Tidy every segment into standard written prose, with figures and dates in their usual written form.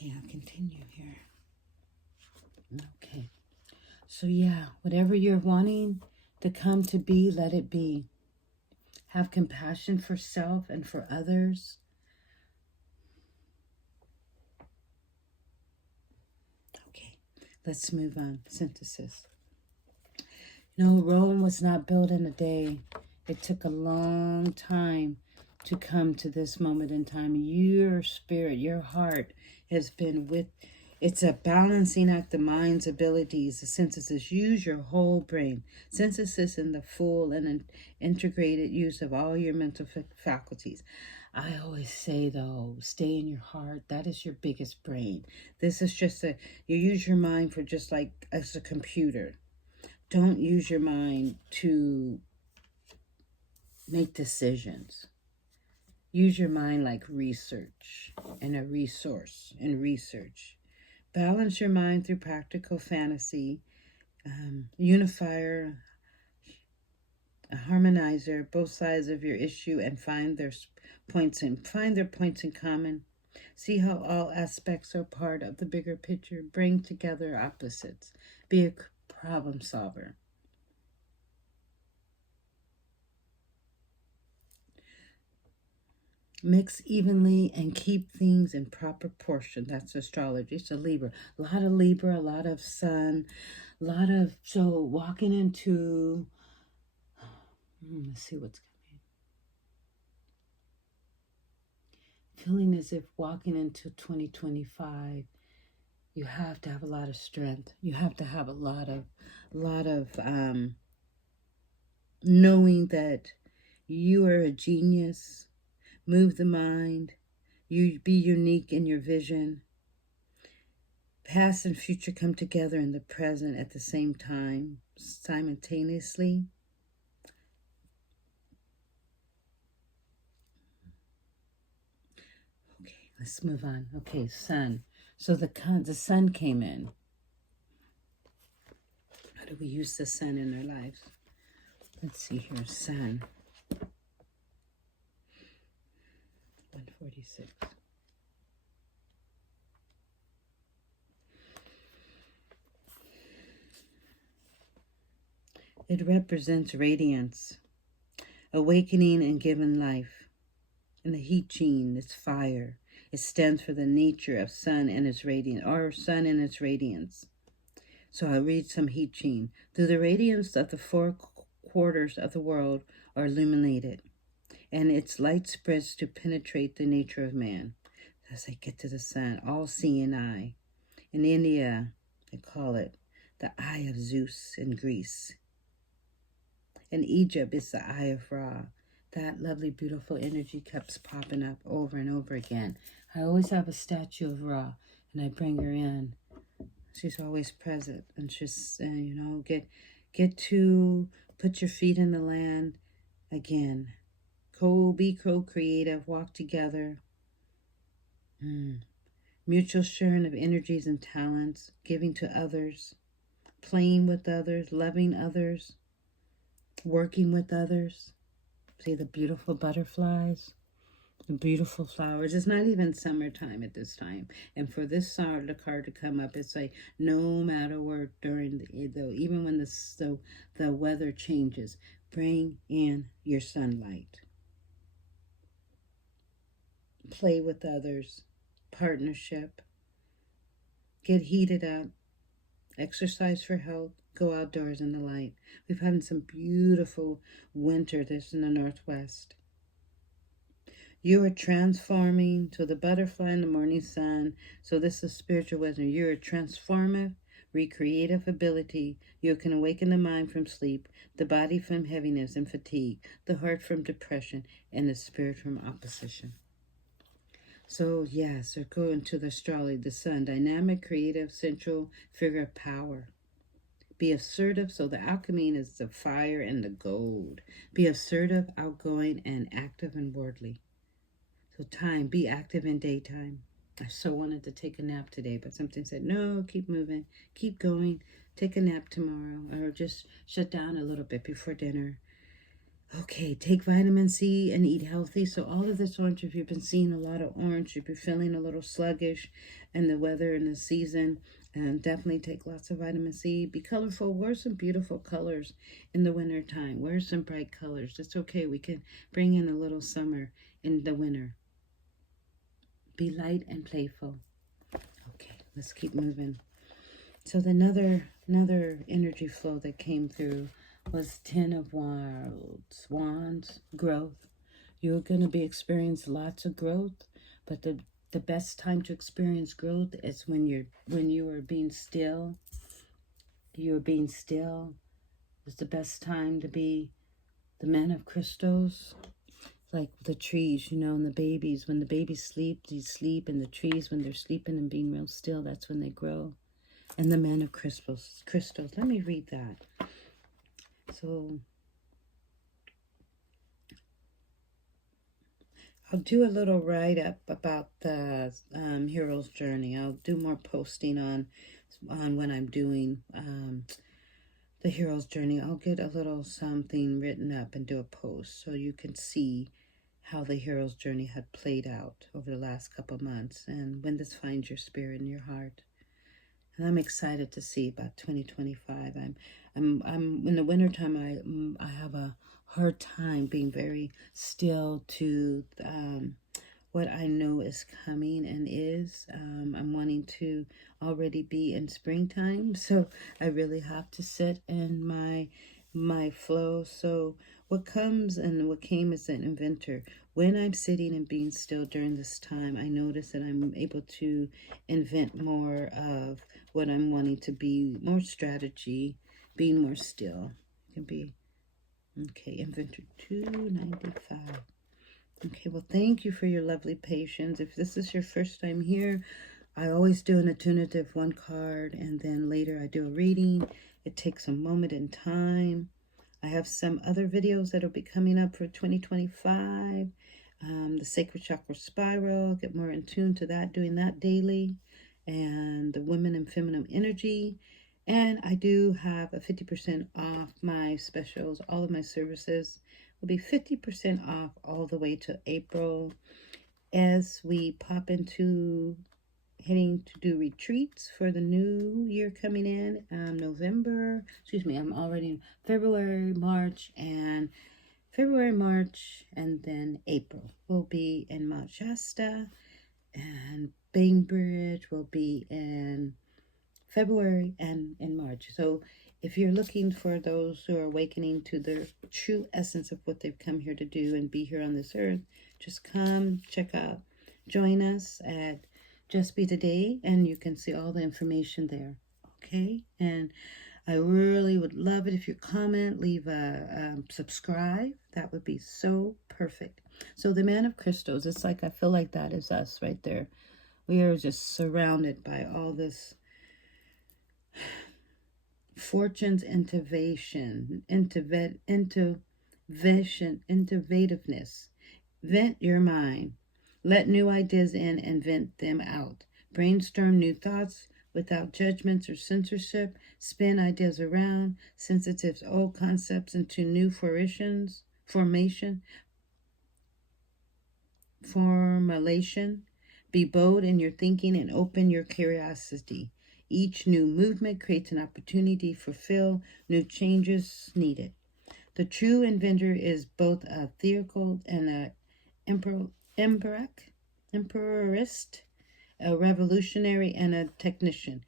Okay, I'll continue here. Okay. So yeah, whatever you're wanting to come to be, let it be. Have compassion for self and for others. Okay, let's move on. Synthesis. No, Rome was not built in a day. It took a long time to come to this moment in time. Your spirit, your heart has been with. It's a balancing act, the mind's abilities, the synthesis. Use your whole brain. Synthesis in the full and integrated use of all your mental faculties. I always say, though, stay in your heart. That is your biggest brain. This is just you use your mind for just like as a computer. Don't use your mind to make decisions. Use your mind like research and a resource in research. Balance your mind through practical fantasy, unifier, a harmonizer, both sides of your issue, and find their points in common. See how all aspects are part of the bigger picture. Bring together opposites. Be a problem solver. Mix evenly and keep things in proper portion. That's astrology. So Libra. A lot of Libra, a lot of Sun, a lot of, so walking into, let's see what's coming. Feeling as if walking into 2025, you have to have a lot of strength. You have to have a lot of knowing that you are a genius. Move the mind. You be unique in your vision. Past and future come together in the present at the same time, simultaneously. Okay, let's move on. Okay, Sun. So the Sun came in. How do we use the Sun in our lives? Let's see here. Sun. 146. It represents radiance, awakening and given life. And the heat gene is fire. It stands for the nature of sun and its radiance, or sun and its radiance. So I'll read some heat gene. Through the radiance of the four quarters of the world are illuminated, and its light spreads to penetrate the nature of man. As I get to the sun, all-seeing eye. In India, they call it the eye of Zeus in Greece. In Egypt, it's the eye of Ra. That lovely, beautiful energy keeps popping up over and over again. I always have a statue of Ra, and I bring her in. She's always present, and she's, get to put your feet in the land again. Be co-creative, walk together. Mutual sharing of energies and talents, giving to others, playing with others, loving others, working with others. See the beautiful butterflies, the beautiful flowers. It's not even summertime at this time. And for this card to come up, it's like no matter where during even when the weather changes, bring in your sunlight. Play with others, partnership, get heated up, exercise for health, go outdoors in the light. We've had some beautiful winter this in the Northwest. You are transforming to the butterfly in the morning sun. So this is spiritual wisdom. You're a transformative, recreative ability. You can awaken the mind from sleep, the body from heaviness and fatigue, the heart from depression, and the spirit from opposition. So yes, we're going to the astrology, the sun, dynamic, creative, central figure of power. Be assertive, so the alchemy is the fire and the gold. Be assertive, outgoing, and active and worldly. So time, be active in daytime. I so wanted to take a nap today, but something said, no, keep moving, keep going, take a nap tomorrow, or just shut down a little bit before dinner. Okay, take vitamin C and eat healthy. So all of this orange, if you've been seeing a lot of orange, if you're feeling a little sluggish in the weather and the season, and definitely take lots of vitamin C. Be colorful. Wear some beautiful colors in the winter time. Wear some bright colors. It's okay. We can bring in a little summer in the winter. Be light and playful. Okay, let's keep moving. So another energy flow that came through was Ten of Wands, growth. You're going to be experiencing lots of growth, but the best time to experience growth is when you are being still. You're being still. It's the best time to be the man of crystals. Like the trees, and the babies. When the babies sleep, they sleep, and the trees, when they're sleeping and being real still, that's when they grow. And the man of crystals. Let me read that. So I'll do a little write-up about the hero's journey. I'll do more posting on when I'm doing the hero's journey. I'll get a little something written up and do a post so you can see how the hero's journey had played out over the last couple of months and when this finds your spirit and your heart. And I'm excited to see about 2025. I'm in the wintertime. I have a hard time being very still to what I know is coming and is. I'm wanting to already be in springtime, so I really have to sit in my flow. So what comes and what came as an inventor. When I'm sitting and being still during this time, I notice that I'm able to invent more of what I'm wanting to be, more strategy, being more still. It can be, okay, inventor 295. Okay, well, thank you for your lovely patience. If this is your first time here, I always do an attunative one card, and then later I do a reading. It takes a moment in time. I have some other videos that will be coming up for 2025. The Sacred Chakra Spiral, get more in tune to that, doing that daily. And the Women and Feminine Energy. And I do have a 50% off my specials. All of my services will be 50% off all the way to April as we pop into heading to do retreats for the new year coming in. I'm already in February, March, and then April. We'll be in Mount Shasta, and Bainbridge will be in February and in March. So if you're looking for those who are awakening to their true essence of what they've come here to do and be here on this earth, just come check out, join us at Just Be Today, and you can see all the information there. Okay, and I really would love it if you comment, leave a subscribe. That would be so perfect. So the Man of Crystals, it's like, I feel like that is us right there. We are just surrounded by all this fortune's innovativeness. Vent your mind. Let new ideas in and vent them out. Brainstorm new thoughts without judgments or censorship. Spin ideas around. Sensitive old concepts into new formulation. Be bold in your thinking and open your curiosity. Each new movement creates an opportunity to fulfill new changes needed. The true inventor is both a theoretical and an emperorist, a revolutionary and a technician.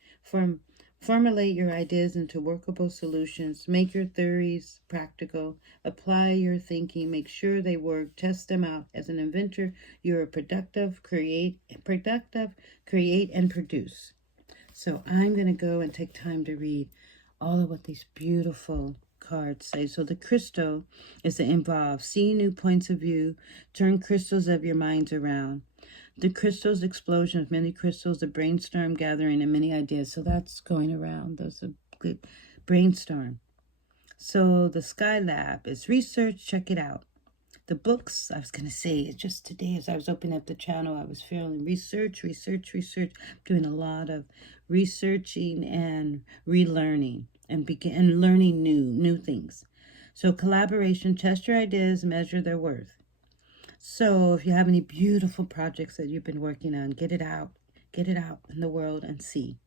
Formulate your ideas into workable solutions. Make your theories practical. Apply your thinking. Make sure they work. Test them out. As an inventor, you're productive, create, and produce. So I'm going to go and take time to read all of what these beautiful cards say. So the crystal is to involve. See new points of view. Turn crystals of your minds around. The crystals, explosion of many crystals, the brainstorm gathering and many ideas. So that's going around. Those are good brainstorm. So the Sky Lab is research. Check it out. The books, I was going to say, just today as I was opening up the channel, I was feeling research, doing a lot of researching and relearning and learning new things. So collaboration, test your ideas, measure their worth. So if you have any beautiful projects that you've been working on, get it out in the world and see.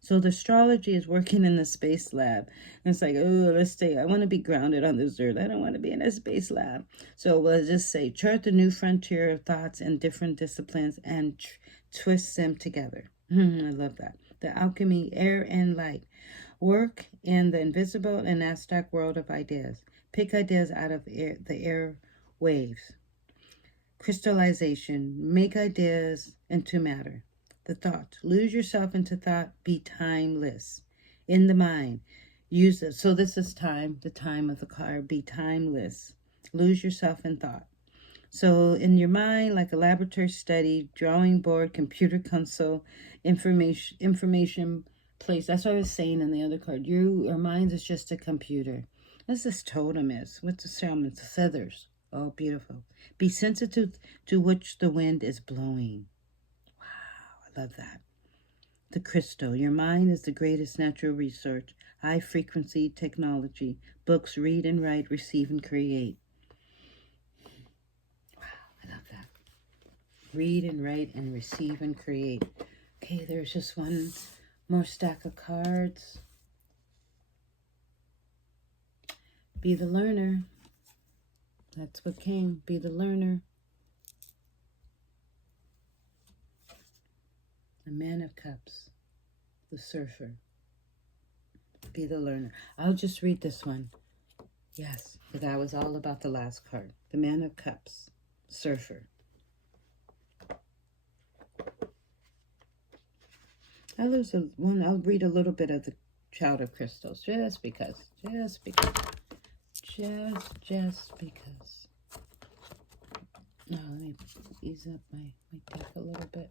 So the astrology is working in the space lab. And it's like, oh, let's stay. I want to be grounded on this earth. I don't want to be in a space lab. So we'll just say, chart the new frontier of thoughts in different disciplines and twist them together. I love that. The alchemy, air and light. Work in the invisible and abstract world of ideas. Pick ideas out of the air waves. Crystallization. Make ideas into matter. The thought. Lose yourself into thought. Be timeless. In the mind. Use it. So this is time. The time of the card. Be timeless. Lose yourself in thought. So in your mind, like a laboratory study, drawing board, computer console, information place. That's what I was saying in the other card. Your mind is just a computer. That's this totem is. What's the ceremony? It's feathers. Oh, beautiful. Be sensitive to which the wind is blowing. Wow, I love that. The crystal. Your mind is the greatest natural research. High frequency technology. Books, read and write, receive and create. Wow, I love that. Read and write and receive and create. Okay, there's just one more stack of cards. Be the learner. That's what came. Be the learner. The Man of Cups. The surfer. Be the learner. I'll just read this one. Yes, because that was all about the last card. The Man of Cups. Surfer. I'll read a little bit of the Child of Crystals. Just because. No, let me ease up my deck a little bit.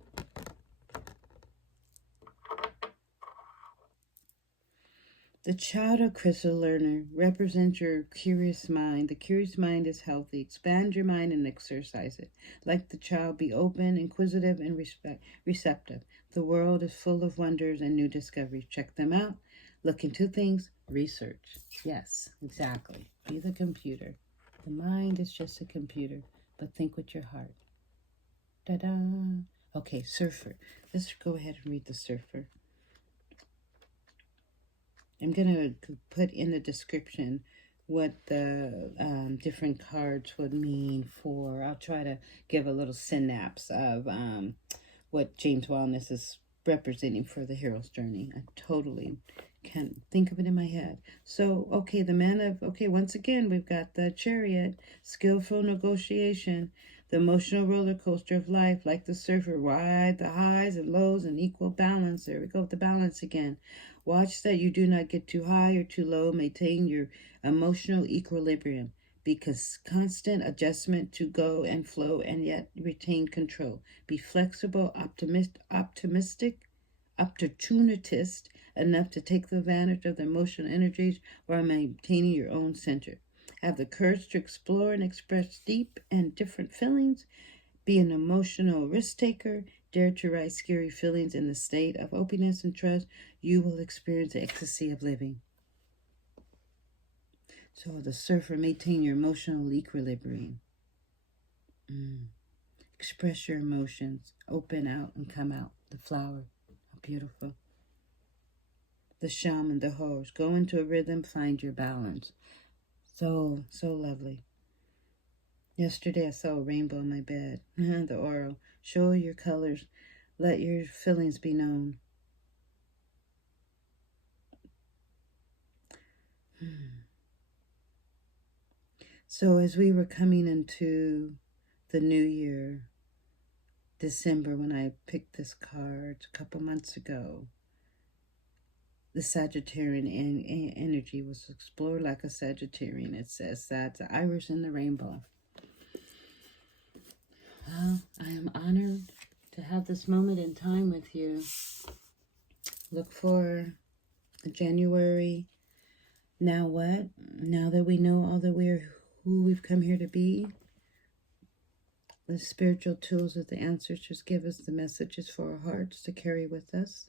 The Child of Crystal Learner represents your curious mind. The curious mind is healthy. Expand your mind and exercise it. Like the child, be open, inquisitive, and receptive. The world is full of wonders and new discoveries. Check them out. Look into things. Research. Yes, exactly. Be the computer. The mind is just a computer, but think with your heart. Ta-da! Okay, surfer. Let's go ahead and read the surfer. I'm going to put in the description what the different cards would mean for. I'll try to give a little synapse of what James Wellness is representing for the hero's journey. I totally can't think of it in my head. So, okay, once again, we've got the Chariot, skillful negotiation, the emotional roller coaster of life, like the surfer, ride the highs and lows in equal balance. There we go, the balance again. Watch that you do not get too high or too low. Maintain your emotional equilibrium. Because constant adjustment to go and flow and yet retain control. Be flexible, optimistic, opportunist enough to take advantage of the emotional energies while maintaining your own center. Have the courage to explore and express deep and different feelings. Be an emotional risk taker. Dare to write scary feelings in the state of openness and trust. You will experience the ecstasy of living. So the surfer, maintain your emotional equilibrium. Express your emotions. Open out and come out. The flower. How beautiful. The shaman, the horse. Go into a rhythm. Find your balance. So lovely. Yesterday I saw a rainbow in my bed. The oral. Show your colors. Let your feelings be known. So as we were coming into the new year, December, when I picked this card a couple months ago, the Sagittarian energy was explored like a Sagittarian. It says that the iris in the rainbow. Well, I am honored to have this moment in time with you. Look for January. Now what? Now that we know all that who we've come here to be, the spiritual tools of the ancestors give us the messages for our hearts to carry with us.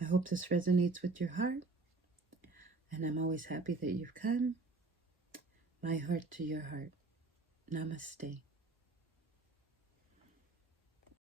I hope this resonates with your heart, and I'm always happy that you've come. My heart to your heart. Namaste.